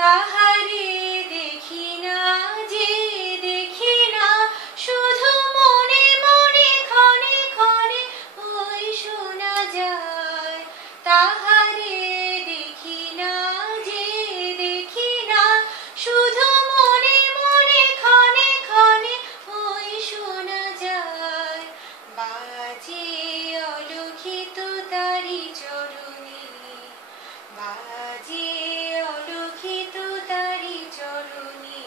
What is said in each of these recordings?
তাহারে দেখি না যে দেখি না, শুধু মনে মনে ক্ষণে ক্ষণে ওই শোনা যায়। তাহারে দেখি না যে দেখি না, শুধু মনে মনে ক্ষণে ক্ষণে ওই শোনা যায়। বাজে অলক্ষিত তারি চরণে, বাজে অলক্ষিত তারি চরণে,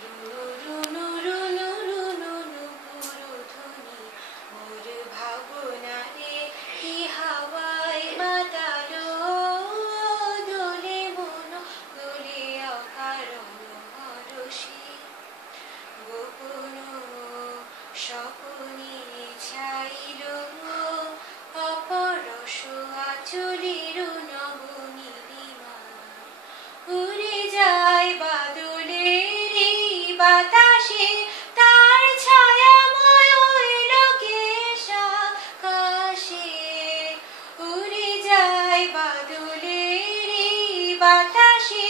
রুনু রুনু রুনু রুনু নুপুরধ্বনি। মোর ভাবনারে কি হাওয়ায় মাতালো, দোলে মন দোলে অকারণ হরষে। গোপন স্বপনে ছাইল অপরশ আঁচলের নবনীলিমা। উড়ে যায় বাদলের এই বাতাসে, তার ছায়াময় লোকেশ আকাশে। উড়ে যায় বাদলের এই বাতাসে,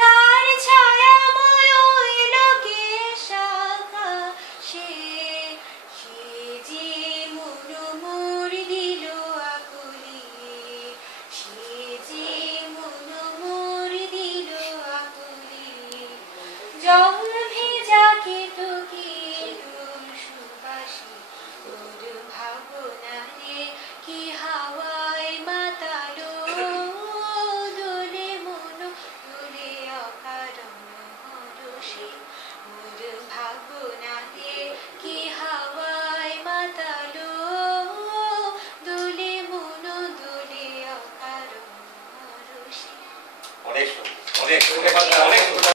তার ছায়াময় লোকেশ আকাশে। সে যে মন মোর দিল আকুলি, সে যে মন মোর দিল আকুলি। জল ভেজা কেতকীর সুবাসে, তোর ভাবনারে কি হাওয়ায় মাতালো, দোলে মন দোলে অকারণ হরষে। মোর ভাবনারে কি হাওয়ায় মাতালো, দোলে মন দোলে অকারণ হরষে। অনেক সুন্দর, অনেক সুন্দর।